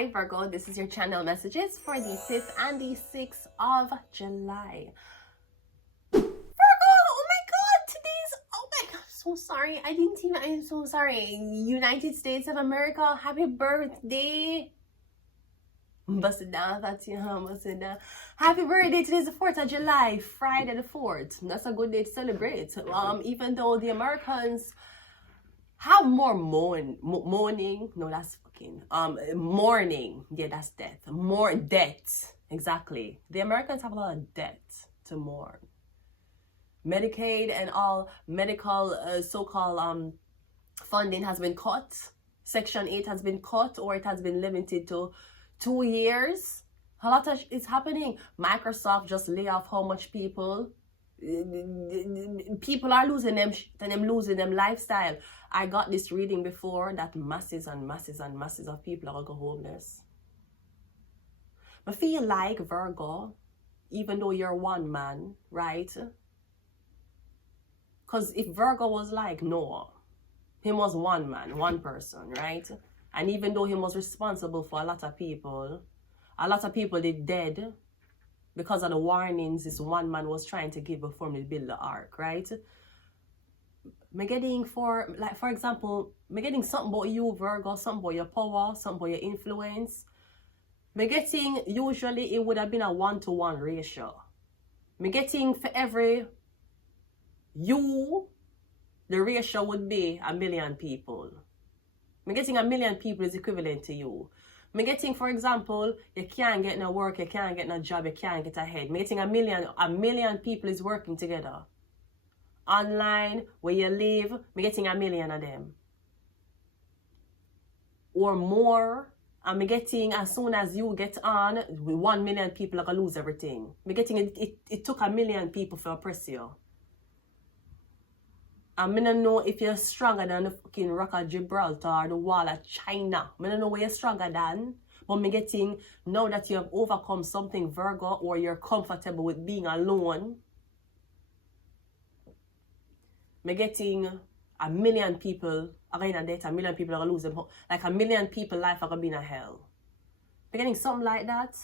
Hi Virgo, this is your channel messages for the 5th and the 6th of July. Virgo, oh my god, oh my god, I'm so sorry. I'm so sorry. United States of America, happy birthday. Bust it down, that's bust it down. Happy birthday, today's the 4th of July, Friday the 4th. That's a good day to celebrate. Even though the Americans have more mourning, no, that's fucking, mourning, yeah, that's death, more debt, exactly. The Americans have a lot of debt to mourn. Medicaid and all medical so-called funding has been cut. Section 8 has been cut, or it has been limited to 2 years. A lot of it's happening. Microsoft just lay off how much people. People are losing them and them losing them lifestyle. I got this reading before that masses and masses and masses of people are going to go homeless. I feel like Virgo, even though you're one man, right? Because if Virgo was like Noah, him was one man, one person, right? And even though he was responsible for a lot of people they dead because of the warnings this one man was trying to give before me build the ark, right? Me getting for example, me getting something about you, Virgo, something about your power, something about your influence. Me getting, usually it would have been a 1-to-1 ratio. Me getting for every you, the ratio would be 1 million people. Me getting 1 million people is equivalent to you. Me getting, for example, you can't get no work, you can't get no job, you can't get ahead. Me getting 1 million people is working together. Online, where you live, me getting 1 million of them. Or more. And me getting, as soon as you get on, 1 million people are gonna lose everything. Me getting, it took 1 million people to oppress you. And I don't know if you're stronger than the fucking Rock of Gibraltar or the Wall of China. I don't know where you're stronger than. But me getting, now that you have overcome something, Virgo, or you're comfortable with being alone, me getting 1 million people are in a debt, 1 million people are gonna lose them. Like 1 million people life are gonna be in a hell. Me getting something like that.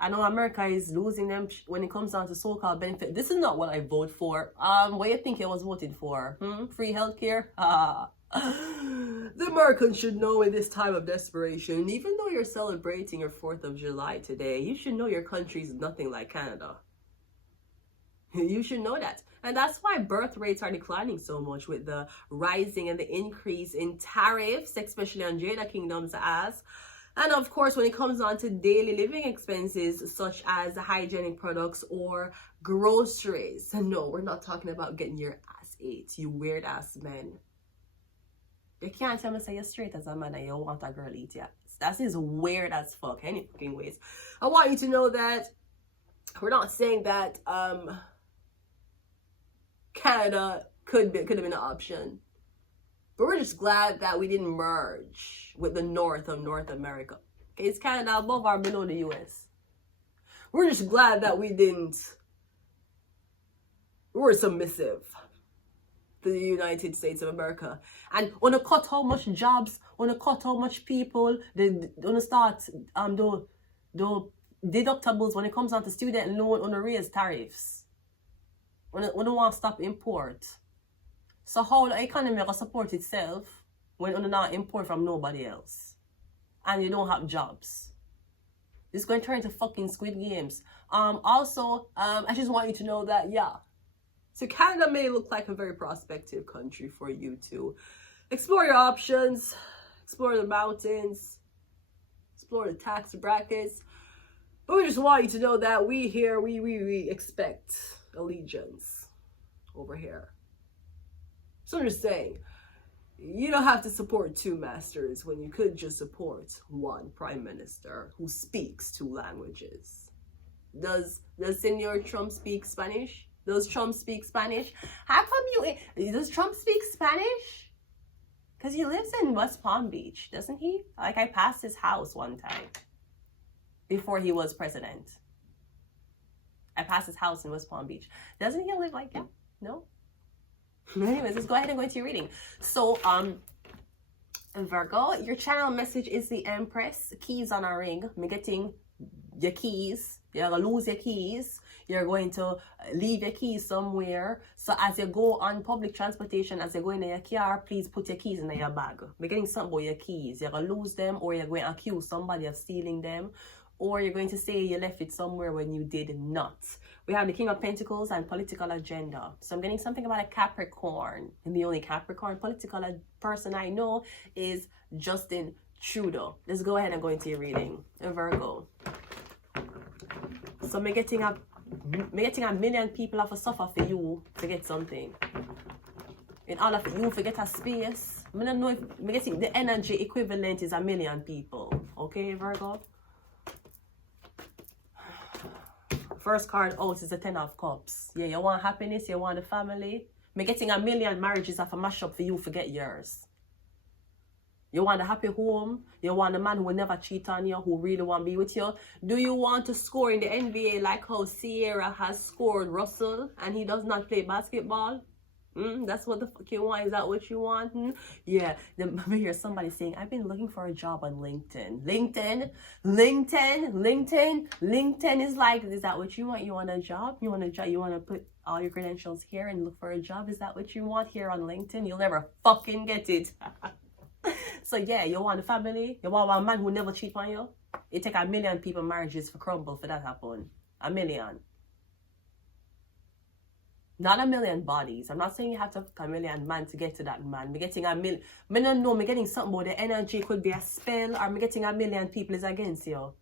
I know America is losing them when it comes down to so-called benefit. This is not what I vote for. What do you think I was voting for? Free healthcare? The Americans should know in this time of desperation, even though you're celebrating your 4th of July today, you should know your country is nothing like Canada. You should know that. And that's why birth rates are declining so much with the rising and the increase in tariffs, especially on Jada Kingdom's ass. And of course, when it comes on to daily living expenses, such as hygienic products or groceries. No, we're not talking about getting your ass ate, you weird ass men. You can't tell me say you're straight as a man and you want a girl eat you. That is weird as fuck, any fucking ways. I want you to know that we're not saying that Canada could have been an option. But we're just glad that we didn't merge with the north of North America. Okay, it's Canada above or below the US. We're just glad that we were submissive to the United States of America. And when to cut how much jobs, when to cut how much people, when to start the deductibles when it comes down to student loan, on to raise tariffs. When they want to stop import. So how the economy will support itself when you not import from nobody else? And you don't have jobs. It's going to turn into fucking Squid Games. Also, I just want you to know that, yeah. So Canada may look like a very prospective country for you to explore your options, explore the mountains, explore the tax brackets. But we just want you to know that we here, we expect allegiance over here. So I'm just saying, you don't have to support 2 masters when you could just support 1 prime minister who speaks 2 languages. Does Senor Trump speak Spanish? Does Trump speak Spanish? How come does Trump speak Spanish? Because he lives in West Palm Beach, doesn't he? Like, I passed his house one time before he was president. I passed his house in West Palm Beach. Doesn't he live like, yeah? No? Anyways, let's go ahead and go into your reading. So, Virgo, your channel message is the Empress. Keys on a ring. Me getting your keys. You're going to lose your keys. You're going to leave your keys somewhere. So as you go on public transportation, as you go in your car, please put your keys in your bag. We're getting something about your keys. You're going to lose them, or you're going to accuse somebody of stealing them, or you're going to say you left it somewhere when you did not. We have the King of Pentacles and political agenda. So I'm getting something about a Capricorn. And the only Capricorn political person I know is Justin Trudeau. Let's go ahead and go into your reading. Virgo. So I'm getting a million people have to suffer for you to get something. In all of you to get a space. I don't know if I'm getting the energy equivalent is a million people. Okay, Virgo? First card out is the Ten of Cups. Yeah, you want happiness, you want the family. I'm getting a million marriages have a mash up for you to get yours. You want a happy home. You want a man who will never cheat on you, who really want to be with you. Do you want to score in the NBA like how Sierra has scored Russell and he does not play basketball? That's what the fuck you want? Is that what you want? Yeah. Then I hear somebody saying, I've been looking for a job on LinkedIn. LinkedIn is like, is that what you want? You want a job? You want a job? You want to put all your credentials here and look for a job? Is that what you want here on LinkedIn? You'll never fucking get it. So yeah, you want a family? You want a man who never cheat on you? It take a million people marriages for crumble for that happen. A million. Not a million bodies. I'm not saying you have to have a million man to get to that man. We're getting a million. I don't know. I'm getting something about the energy. Could be a spell. Or I'm getting a million people is against you.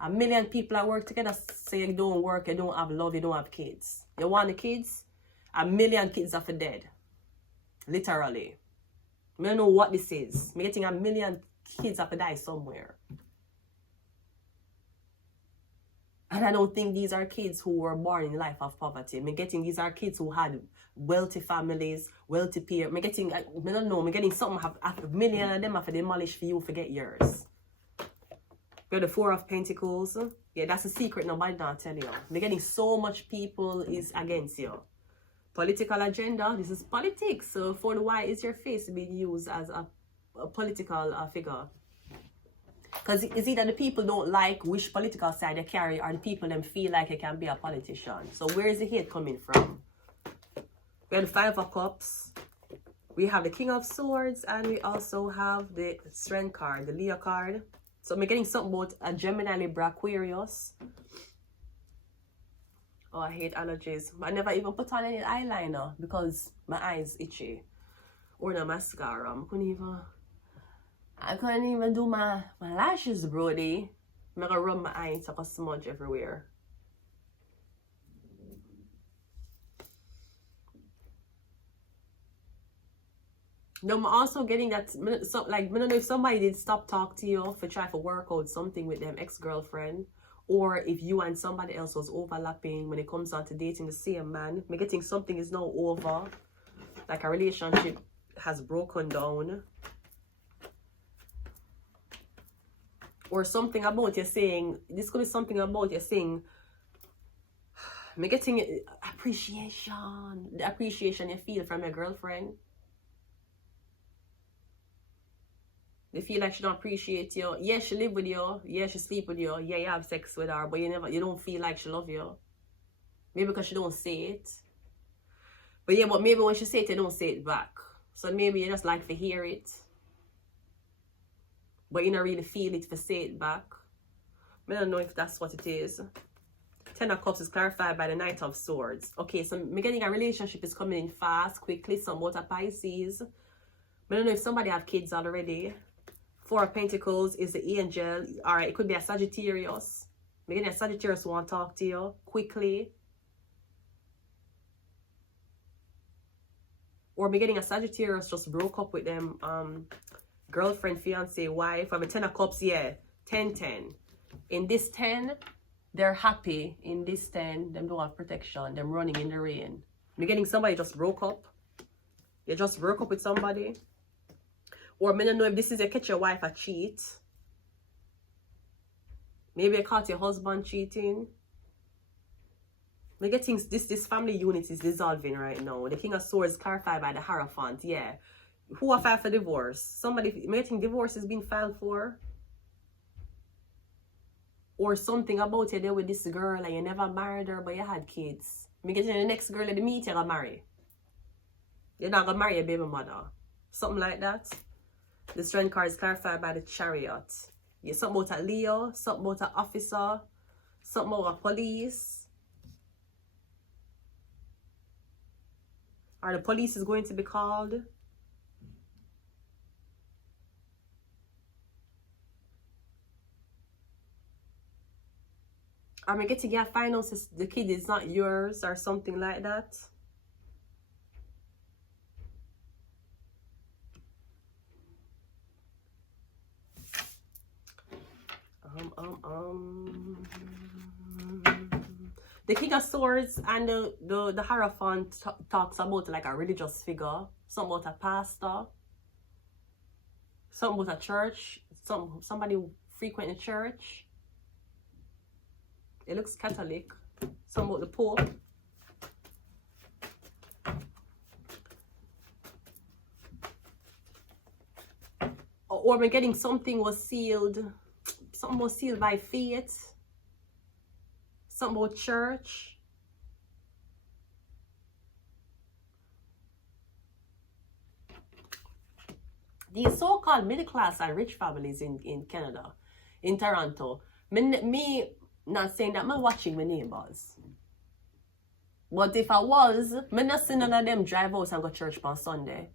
A million people that work together. So you don't work. You don't have love. You don't have kids. You want the kids? A million kids are for dead. Literally. I don't know what this is. I'm getting a million kids are for die somewhere. And I don't think these are kids who were born in life of poverty. I'm getting these are kids who had wealthy families, wealthy parents. I'm getting, I don't know, I'm getting something, a million of them have to demolish for you to get yours. You're the Four of Pentacles. Yeah, that's a secret nobody not tell you. I'm getting so much people is against you. Political agenda, this is politics. So for the why is your face being used as a political figure? Because it's either the people don't like which political side they carry, or the people them feel like they can be a politician. So where is the hate coming from? We have the Five of Cups. We have the King of Swords. And we also have the Strength card, the Leo card. So I'm getting something about a Gemini, Libra, Aquarius. Oh, I hate allergies. I never even put on any eyeliner because my eyes itchy. Or the mascara. I couldn't even do my lashes, brody. I'm gonna rub my eyes like a smudge everywhere. Now I'm also getting that, so, like, I don't know if somebody did stop talk to you for try to work out something with them ex-girlfriend, or if you and somebody else was overlapping when it comes on to dating the same man. I'm getting something is now over, like a relationship has broken down. Or something about you saying, this could be something about you saying, I'm getting appreciation. The appreciation you feel from your girlfriend. They feel like she don't appreciate you. Yeah, she live with you. Yeah, she sleep with you. Yeah, you have sex with her. But you don't feel like she love you. Maybe because she don't say it. But yeah, but maybe when she say it, you don't say it back. So maybe you just like to hear it. But you don't really feel it to say it back. I don't know if that's what it is. Ten of Cups is clarified by the Knight of Swords. Okay, so I'm getting a relationship is coming in fast, quickly, somewhat a Pisces. I don't know if somebody have kids already. Four of Pentacles is the angel. Alright, it could be a Sagittarius. I'm getting a Sagittarius who want to talk to you quickly. Or I'm getting a Sagittarius just broke up with them. Girlfriend, fiance, wife. I'm a Ten of Cups, yeah. 10-10. In this 10, they're happy. In this 10, them don't have protection. Them running in the rain. I'm getting somebody just broke up. You just broke up with somebody. Or I don't know if this is you catch your wife a cheat. Maybe you caught your husband cheating. I'm getting this family unit is dissolving right now. The King of Swords clarified by the Hierophant, yeah. who are filed for divorce? Somebody, I think divorce is being filed for. Or something about you there with this girl and you never married her but you had kids. Me getting the next girl at the meet you're gonna marry. You're not gonna marry your baby mother. Something like that. The strength card is clarified by the Chariot. Yeah, something about a Leo, something about an officer, something about a police. Or the police is going to be called. Or me getting your finances, the kid is not yours or something like that. The King of Swords and the Hierophant talks about like a religious figure, something about a pastor, something about a church, somebody frequent the church. It looks Catholic. Something about the Pope. Or we're getting something was sealed. Something was sealed by faith. Something about church. These so-called middle class and rich families in Canada, in Toronto. Me not saying that I'm watching my neighbors. But if I was, me not see none of them drive out and go to church on Sunday.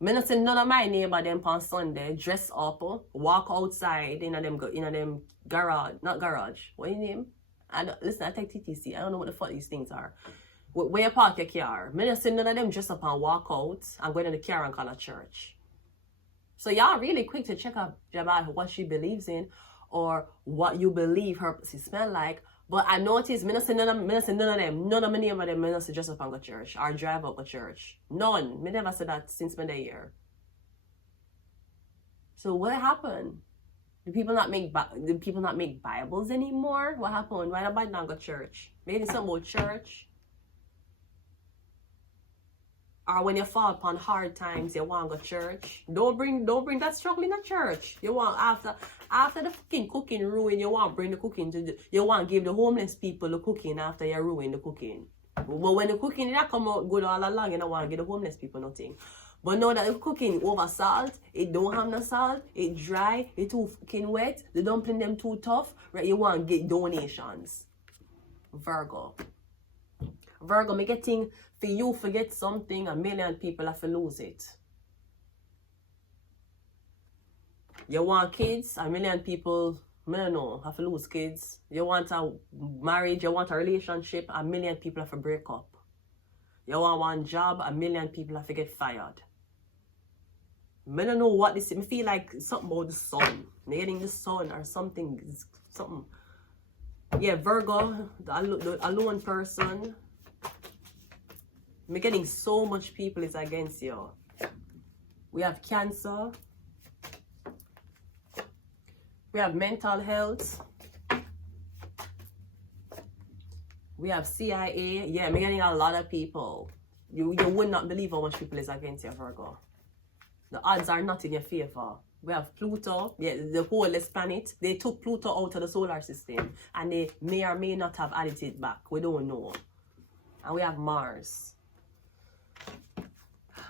Me not see none of my neighbor them on Sunday dress up, walk outside in them garage, not garage. What your name? Listen, I take TTC. I don't know what the fuck these things are. Where you park your car. Me not see none of them dress up and walk out and go in the car and call a church. So y'all really quick to check out about what she believes in or what you believe her pussy smell like. But I noticed me not see none of them, none of my neighbor them me not see dress up and go church or drive up a church. None. Me never said that since me day here. So what happened? Do people not make Bibles anymore? What happened? Why nobody not go church? Maybe something about church. Or when you fall upon hard times, you want to go church. Don't bring that struggle in the church. You want after the fucking cooking ruin, you want to bring the cooking you want to give the homeless people the cooking after you ruin the cooking. But when the cooking that come out good all along, you don't want to give the homeless people nothing. But now that the cooking over salt, it don't have no salt, it dry, it too fucking wet, the dumpling them too tough, right? You want to get donations. Virgo, me getting for you forget something, 1 million people have to lose it. You want kids, 1 million people, I don't know, have to lose kids. You want a marriage, you want a relationship, 1 million people have to break up. You want one job, 1 million people have to get fired. I don't know what this is. I feel like something about the sun. Getting the sun or something. Yeah, Virgo, the alone person. I'm getting so much people is against you. We have Cancer. We have mental health. We have CIA. Yeah, I'm getting a lot of people. You would not believe how much people is against you, Virgo. The odds are not in your favor. We have Pluto, yeah, the wholest planet. They took Pluto out of the solar system and they may or may not have added it back. We don't know. And we have Mars.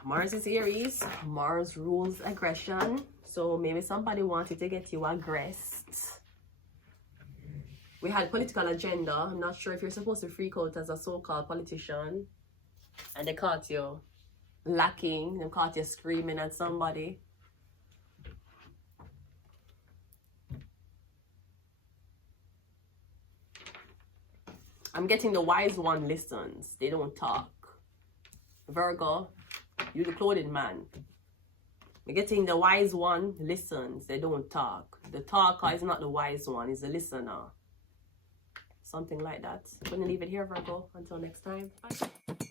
Mars is Aries. Mars rules aggression. So maybe somebody wanted to get you aggressed. We had political agenda. I'm not sure if you're supposed to freak out as a so-called politician. And they caught you lacking. They caught you screaming at somebody. I'm getting the wise one listens. They don't talk. Virgo, you the clothing man. I'm getting the wise one listens. They don't talk. The talker is not the wise one. It's the listener. Something like that. I'm going to leave it here, Virgo. Until next time. Bye.